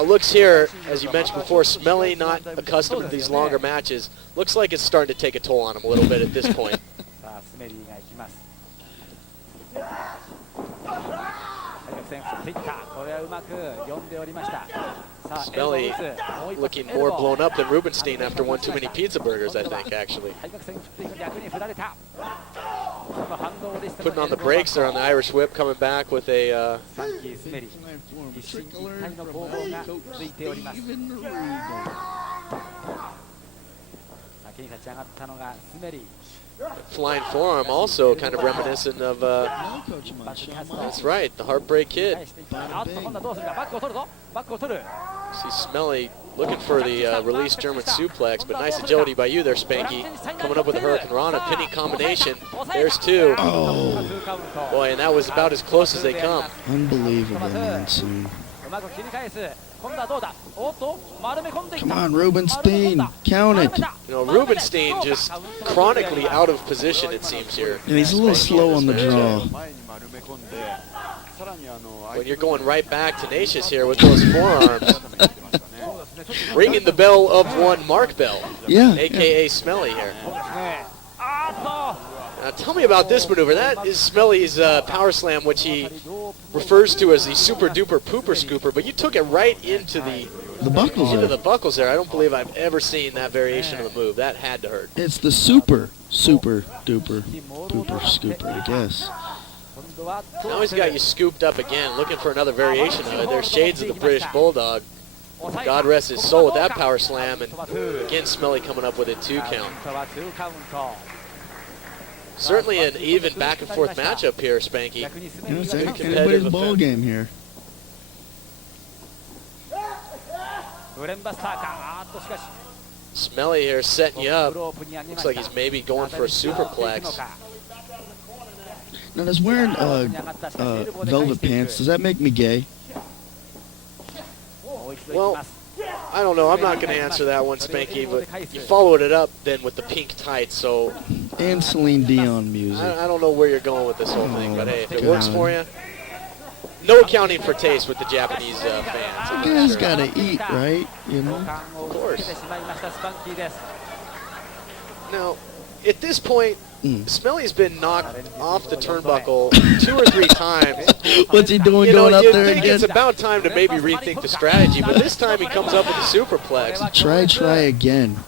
Now looks here, as you mentioned before, Smelly not accustomed to these longer matches. Looks like it's starting to take a toll on him a little bit at this point. Smelly looking more blown up than Rubenstein after one too many pizza burgers, I think, actually. Putting on the brakes there on the Irish whip, coming back with a... flying forearm also kind of reminiscent of, that's right, the Heartbreak Kid. See Smelly looking for the release German suplex, but nice agility by you there, Spanky. Coming up with a Hurricane Rana, pinning combination. There's two. Oh. Boy, and that was about as close as they come. Unbelievable, Manson. Come on, Rubenstein, count it. You know, Rubenstein just chronically out of position, it seems here. And he's a little slow on the draw. When you're going right back tenacious here with those forearms. Ringing the bell of one Mark Bell, a.k.a. Smelly here. Now tell me about this maneuver. That is Smelly's power slam, which he refers to as the super duper pooper scooper, but you took it right into the buckles there. I don't believe I've ever seen that variation of the move. That had to hurt. It's the super duper pooper scooper, I guess. Now he's got you scooped up again, looking for another variation of it. There's shades of the British Bulldog. God rest his soul with that power slam, and again Smelly coming up with a 2 count. Certainly an even back and forth matchup here, Spanky. It's anybody's ball game here. Smelly here setting you up. Looks like he's maybe going for a superplex. Now, does wearing velvet pants, does that make me gay? Well, I don't know. I'm not going to answer that one, Spanky, but you followed it up then with the pink tights, so... And Celine Dion music. I don't know where you're going with this whole thing, but hey, if it works for you, no accounting for taste with the Japanese fans. You guys got to eat, right? You know? Of course. Now, at this point, Smelly's been knocked off the turnbuckle 2 or 3 times. What's he doing going up there again? It's about time to maybe rethink the strategy, but this time he comes up with a superplex. Try again.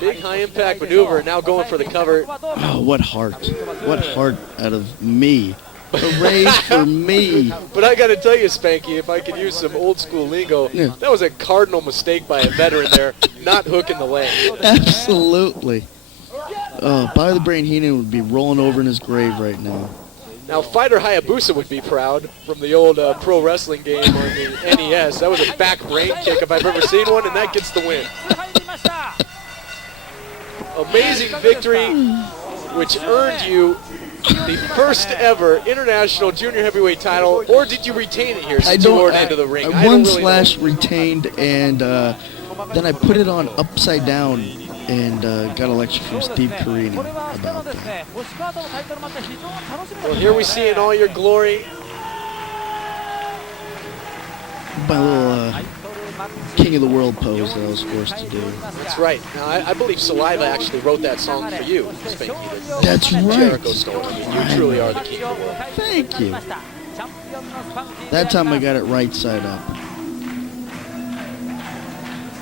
Big high impact maneuver, now going for the cover. Oh, what heart. What heart out of me. Hooray for me. But I got to tell you, Spanky, if I could use some old school lingo, that was a cardinal mistake by a veteran there, not hooking the leg. Absolutely. By the Brain Heenan would be rolling over in his grave right now. Now, Fighter Hayabusa would be proud from the old pro wrestling game on the NES. That was a back brain kick if I've ever seen one, and that gets the win. Amazing victory, which earned you the first ever international junior heavyweight title, or did you retain it here since you weren't into the ring? I won / retained, and then I put it on upside down and got a lecture from Steve Carini about that. Well, here we see in all your glory. My little King of the World pose that I was forced to do. That's right. Now, I believe Saliva actually wrote that song for you, Spanky. That's right. Jericho story. I mean, you truly are the king of the world. Thank you. That time I got it right side up.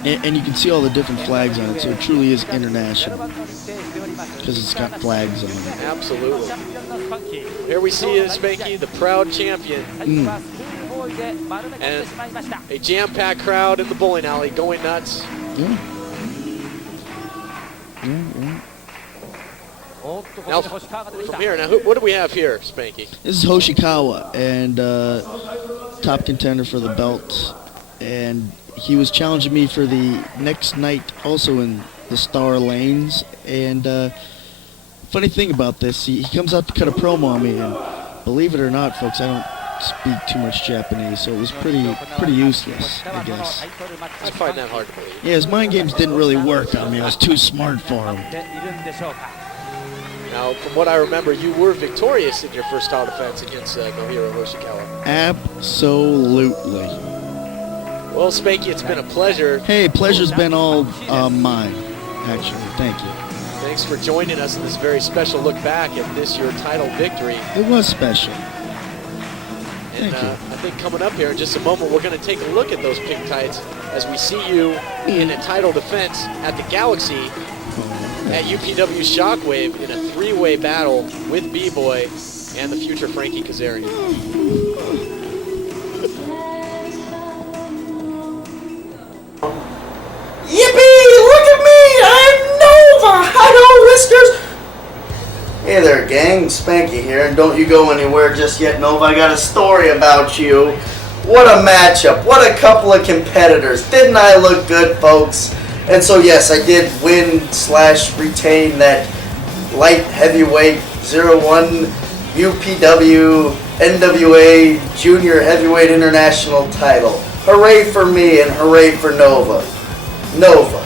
And you can see all the different flags on it, so it truly is international. Because it's got flags on it. Absolutely. Here we see you, Spanky, the proud champion. And a jam-packed crowd in the bowling alley going nuts. Now, from here, what do we have here, Spanky? This is Hoshikawa, and top contender for the belt. And he was challenging me for the next night also in the Star Lanes. And funny thing about this, he comes out to cut a promo on me, and believe it or not, folks, I don't speak too much Japanese, so it was pretty useless, I guess. I find that hard to believe. Yeah, his mind games didn't really work on me. I was too smart for him. Now, from what I remember, you were victorious in your first title defense against Nohiro Hoshikawa. Absolutely. Well, Spanky, it's been a pleasure. Hey, pleasure's been all mine, actually. Thank you. Thanks for joining us in this very special look back at this, your title victory. It was special. And I think coming up here in just a moment, we're going to take a look at those pink tights as we see you in a title defense at the Galaxy at UPW Shockwave in a three-way battle with B-Boy and the future Frankie Kazarian. Yippee! Look at me! I'm Nova! Hello, Whiskers! Hey there, gang. Spanky here, and don't you go anywhere just yet, Nova. I got a story about you. What a matchup. What a couple of competitors. Didn't I look good, folks? And so, yes, I did win/retain that light heavyweight 01 UPW NWA Junior Heavyweight International title. Hooray for me and hooray for Nova. Nova,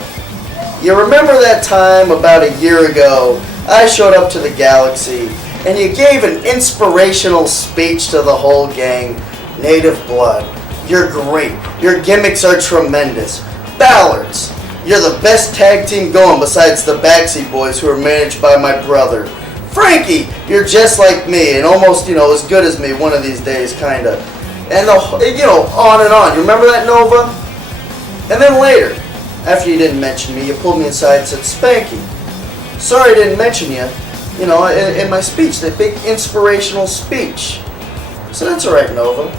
you remember that time about a year ago I showed up to the Galaxy and you gave an inspirational speech to the whole gang. Native blood, you're great. Your gimmicks are tremendous. Ballards, you're the best tag team going besides the Backseat Boys, who are managed by my brother. Frankie, you're just like me and almost, as good as me one of these days, kinda. And on and on. You remember that, Nova? And then later, after you didn't mention me, you pulled me aside and said, Spanky, sorry I didn't mention you, in my speech, that big inspirational speech. So that's alright, Nova.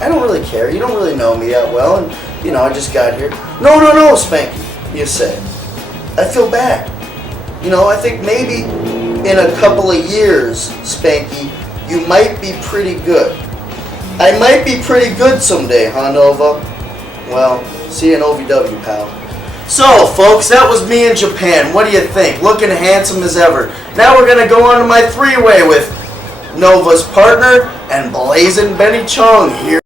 I don't really care. You don't really know me that well, and, I just got here. No, Spanky, you said. I feel bad. I think maybe in a couple of years, Spanky, you might be pretty good. I might be pretty good someday, huh, Nova? Well, see you in OVW, pal. So, folks, that was me in Japan. What do you think? Looking handsome as ever. Now we're going to go on to my three-way with Nova's partner and Blazin' Benny Chong here.